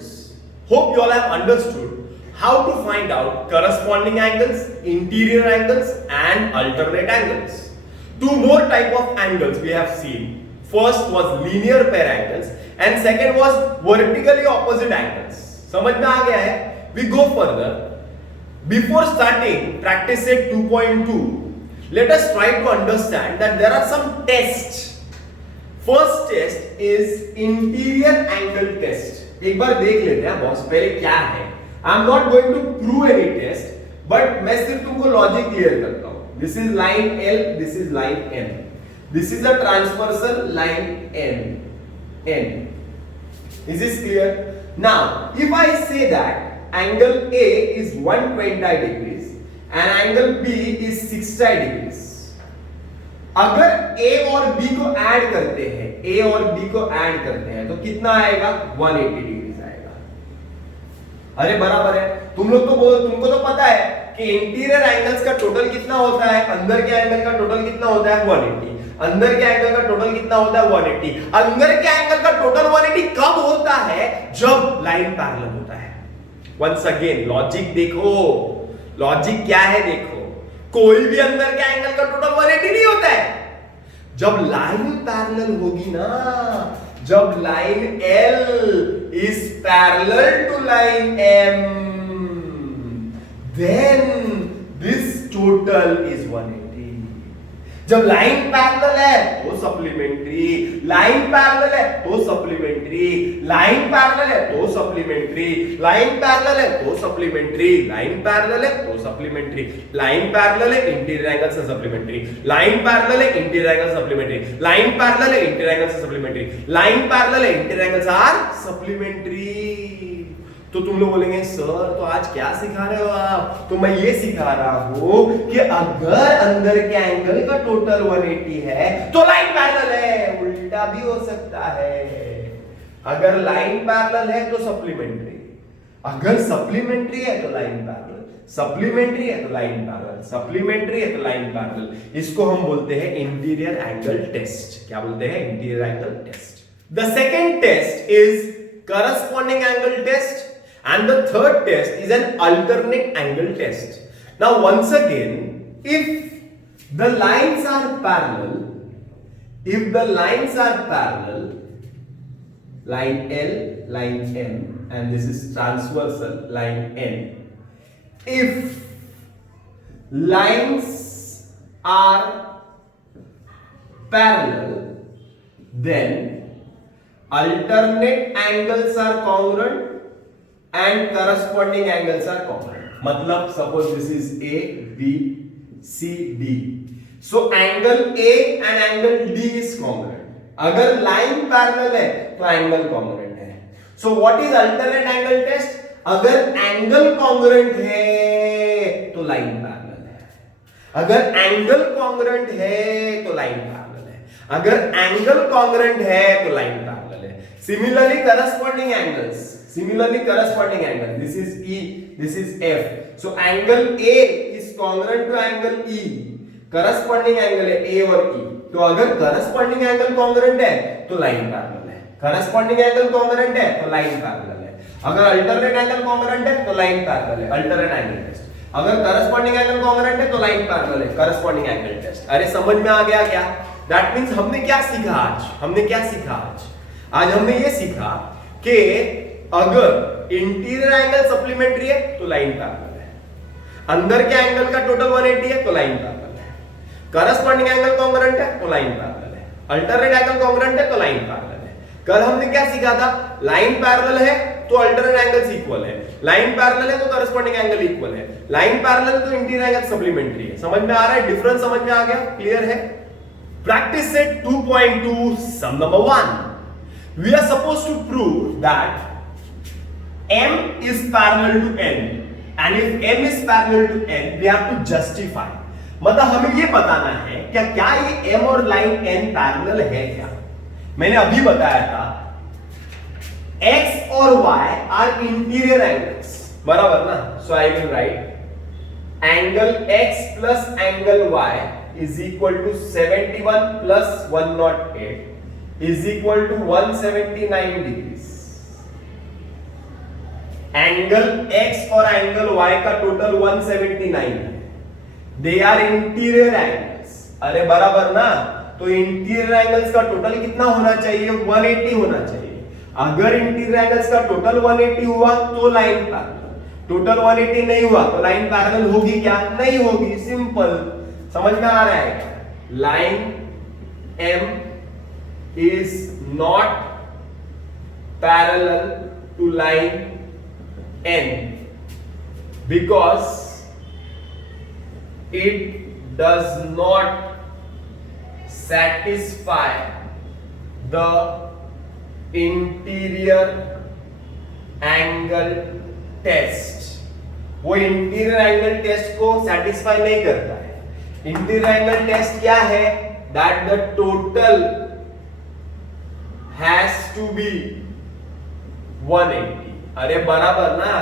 students, hope you all have understood how to find out corresponding angles, interior angles and alternate angles. Two more type of angles we have seen. First was linear pair angles and second was vertically opposite angles. समझ में आ गया है? We go further. Before starting practice set 2.2, let us try to understand that there are some tests. First test is interior angle test. एक बार देख लेते हैं boss पहले क्या है. I am not going to prove any test, but मैं सिर्फ तुमको लॉजिक क्लियर करता हूँ. This is line L, this is line N. This is a transversal line N. Is this clear? Now, if I say that angle A is 120 degrees and angle B is 60 degrees. अगर A और B को add करते हैं, A और B को add करते हैं तो कितना आएगा? 180 डिग्री आएगा. अरे बराबर है. तुमको तो पता है कि इंटीरियर एंगल्स का टोटल कितना होता है, अंदर के एंगल का टोटल कितना होता है? 180. अंदर के एंगल का टोटल कितना होता है? 180. अंदर के एंगल का टोटल 180 कब होता है? जब लाइन पैरेलल होता है. वंस अगेन लॉजिक देखो, लॉजिक क्या है देखो. कोई भी अंदर के एंगल का टोटल 180 नहीं होता है. जब लाइन पैरेलल होगी ना, जब line L is parallel to line M, then this total is 180. जब लाइन पैरेलल है तो सप्लीमेंट्री, लाइन पैरेलल है तो सप्लीमेंट्री, लाइन पैरेलल है तो सप्लीमेंट्री, लाइन पैरेलल है तो सप्लीमेंट्री, लाइन पैरेलल है तो सप्लीमेंट्री, लाइन पैरेलल है इंटीरियर एंगल से सप्लीमेंट्री, लाइन पैरेलल है interior angle supplementary, line parallel है इंटीरियर एंगल से सप्लीमेंट्री, लाइन पैरेलल है इंटीरियर एंगल्स आर सप्लीमेंट्री. तो तुम लोग बोलेंगे सर तो आज क्या सिखा रहे हो आप? तो मैं ये सिखा रहा हूं कि अगर अंदर के एंगल का टोटल 180 है तो लाइन पैरेलल है. उल्टा भी हो सकता है. अगर लाइन पैरेलल है तो सप्लीमेंट्री, अगर सप्लीमेंट्री है तो लाइन पैरेलल, सप्लीमेंट्री है तो लाइन पैरेलल, सप्लीमेंट्री है तो लाइन पैरेलल. इसको हम बोलते हैं इंटीरियर एंगल टेस्ट. क्या बोलते हैं? Interior angle test. The second test is corresponding angle test and the third test is an alternate angle test. Now once again, if the lines are parallel, if the lines are parallel, line L, line M and this is transversal line N, if lines are parallel then alternate angles are congruent and corresponding angles are congruent. मतलब suppose this is A, B, C, D. So angle A and angle D is congruent. अगर line parallel है तो angle congruent है. So what is alternate angle test? अगर angle congruent है तो line parallel है. अगर angle congruent है तो line parallel है. अगर angle congruent है तो line parallel. Similarly corresponding angles, similarly corresponding angle, this is E, this is F. So angle A is congruent to angle E. corresponding angle है A और E. तो अगर corresponding angle congruent है तो line parallel है, corresponding angle congruent है तो line parallel है. अगर alternate angle congruent है तो line parallel है. alternate angle test. अगर corresponding angle congruent है तो line parallel है. corresponding angle test. अरे समझ में आ गया क्या? That means हमने क्या सीखा आज? हमने क्या सीखा आज? आज हमने ये सीखा कि अगर इंटीरियर एंगल सप्लीमेंट्री है तो लाइन पैरेलल है, अंदर के एंगल का टोटल 180 है तो लाइन पैरेलल है, करस्पॉन्डिंग एंगल कॉन्ग्रुएंट है तो लाइन पैरेलल है, अल्टरनेट एंगल कॉन्ग्रुएंट है तो लाइन पैरेलल है. कल हमने क्या सीखा था? लाइन पैरेलल है तो अल्टरनेट एंगल्स इक्वल है, लाइन पैरेलल है तो करस्पॉन्डिंग एंगल इक्वल है, लाइन पैरेलल तो इंटीरियर एंगल सप्लीमेंट्री है. समझ में आ रहा है? डिफरेंस समझ में आ गया? क्लियर है? Practice set 2.2 sum number 1. We are supposed to prove that M is parallel to N and if M is parallel to N we have to justify. मतलब हमें ये बताना है क्या ये M और लाइन N पैरेलल है क्या? मैंने अभी बताया था X और Y are interior angles, बराबर ना? So I will write angle X plus angle Y is equal to 71 plus 108 is equal to 179 degrees. Angle x और एंगल y का टोटल 179 है, दे आर इंटीरियर एंगल्स। अरे बराबर ना, तो इंटीरियर एंगल्स का टोटल कितना होना चाहिए? 180 होना चाहिए। अगर इंटीरियर एंगल्स का टोटल 180 हुआ तो लाइन पैरेलल, टोटल 180 नहीं हुआ तो लाइन पैरेलल होगी क्या? नहीं होगी। सिंपल, समझ में आ रहा है? Line M is not parallel to line N because it does not satisfy the interior angle test। वो इंटीरियर एंगल टेस्ट को सेटिस्फाई नहीं करता है। इंटीरियर एंगल टेस्ट क्या है? That the total has to be 180। अरे बराबर ना।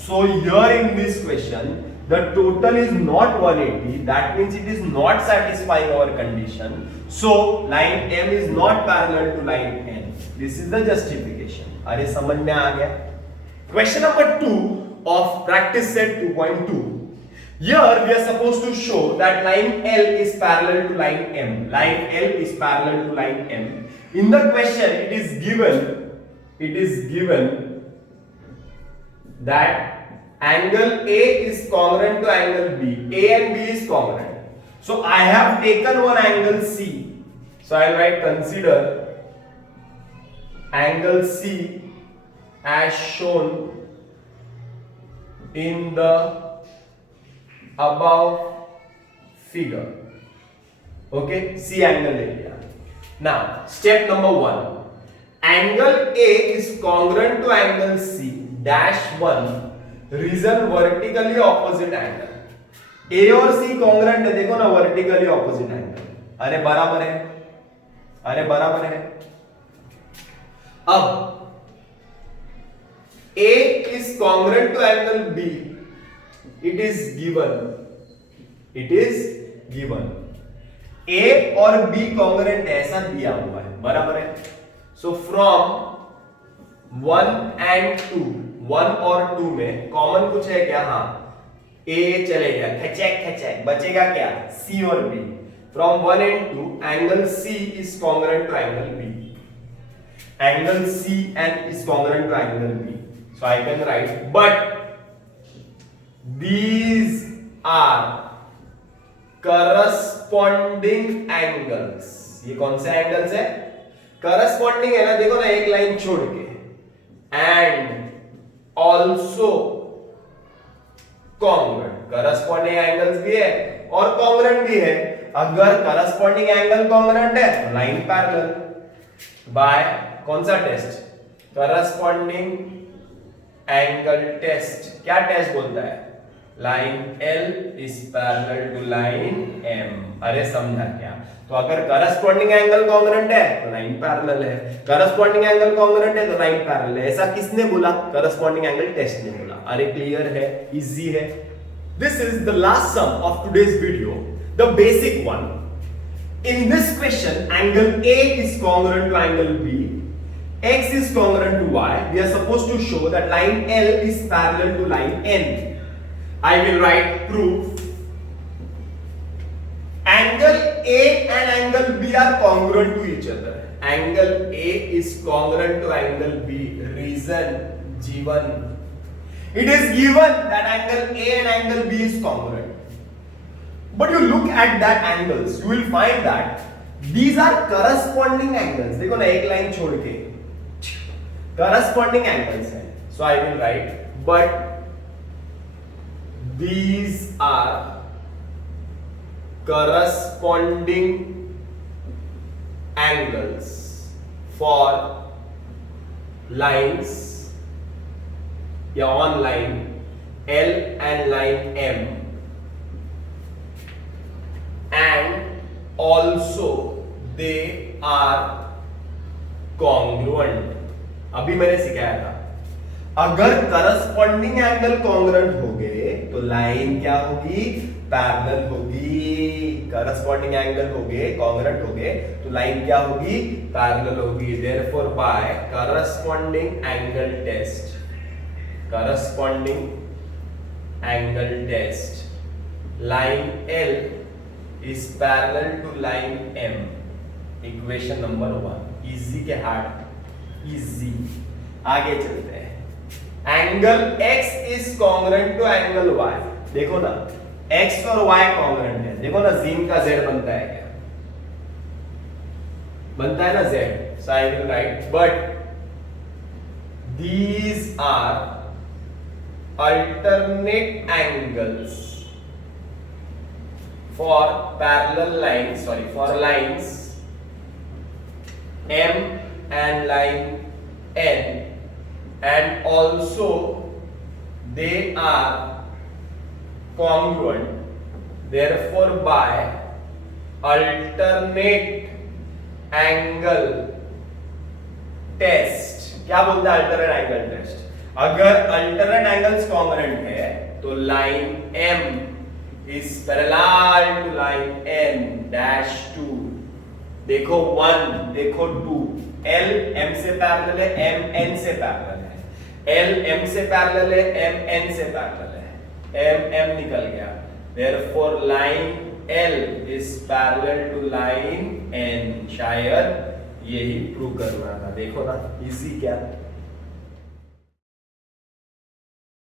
So here in this question the total is not 180, that means it is not satisfying our condition, so line M is not parallel to line N। this is the justification। अरे समझ में आ गया? Question number 2 of practice set 2.2। Here we are supposed to show that line L is parallel to line M। line L is parallel to line M। In the question it is given that angle A is congruent to angle B। A and B is congruent। So I have taken one angle C। So I will write consider angle C as shown in the above figure। okay, C angle ले लिया। now step number 1, angle A is congruent to angle C dash 1 reason vertically opposite angle। A और C congruent है, देखो ना, vertically opposite angle। अरे बराबर है, अरे बराबर है। अब A is congruent to angle B, it is given A और B congruent ऐसा दिया हुआ है, बराबर है। so from 1 and 2, 1 और 2 में कॉमन कुछ है क्या? हाँ, A चले गया, खचैक बचेगा क्या? C और B। from 1 and 2 angle C is congruent to angle B, angle C and is congruent to angle B। so I can write but these are corresponding angles। ये कौन से एंगल्स है? corresponding है ना, देखो ना, एक लाइन छोड़ के। and also congruent, corresponding angles भी है और congruent भी है। अगर corresponding angle congruent है तो लाइन पैरेलल बाय कौन सा टेस्ट? corresponding angle test. क्या टेस्ट बोलता है? Line L is parallel to line M। अरे समझा क्या? तो अगर करस्पॉन्डिंग एंगल कॉन्ग्रुएंट है तो लाइन पैरेलल है, करस्पॉन्डिंग एंगल कॉन्ग्रुएंट है तो लाइन पैरेलल है। ऐसा किसने बोला? करस्पॉन्डिंग एंगल टेस्ट ने बोला। अरे क्लियर है, इजी है। This is the last sum of today's video, the basic one. In this question angle A is congruent to angle B, X is congruent to Y। we are supposed to show that line L is parallel to line N। I will write proof angle A and angle B are congruent to each other। angle A is congruent to angle B, reason given। it is given that angle A and angle B is congruent, but you look at that angles, you will find that these are corresponding angles। देखो ना, एक line छोड़ के corresponding angles है। so I will write but these are corresponding angles for lines या on line L and line M, and also they are congruent। अभी मैंने सिखाया था, अगर करस्पॉन्डिंग एंगल कॉन्ग्रुएंट हो गए तो लाइन क्या होगी? पैरेलल होगी। करस्पॉन्डिंग एंगल हो गए, कॉन्ग्रुएंट हो गए तो लाइन क्या होगी? पैरेलल होगी। Therefore by corresponding angle test corresponding angle test, line L is parallel to line M, equation number 1। Easy के हार्ड? इजी। आगे चलते हैं। Angle X is congruent to angle Y। देखो ना, X और Y कॉन्ग्रुएंट है। देखो ना, जीन का Z बनता है क्या? बनता है ना Z, so I will write, but these are alternate angles for parallel lines, for lines M and line N, and also they are congruent, therefore by alternate angle test. क्या बोलता है अल्टरनेट एंगल टेस्ट? अगर alternate angles congruent है तो line M is parallel to line N dash 2। देखो 1, देखो 2, L M से parallel है, M N से पैरेलल है, L M से पैरेलल है, M N से पैरेलल है, M M निकल गया, therefore line L is parallel to line N। शायद यही प्रूव करना था। देखो ना, इजी क्या?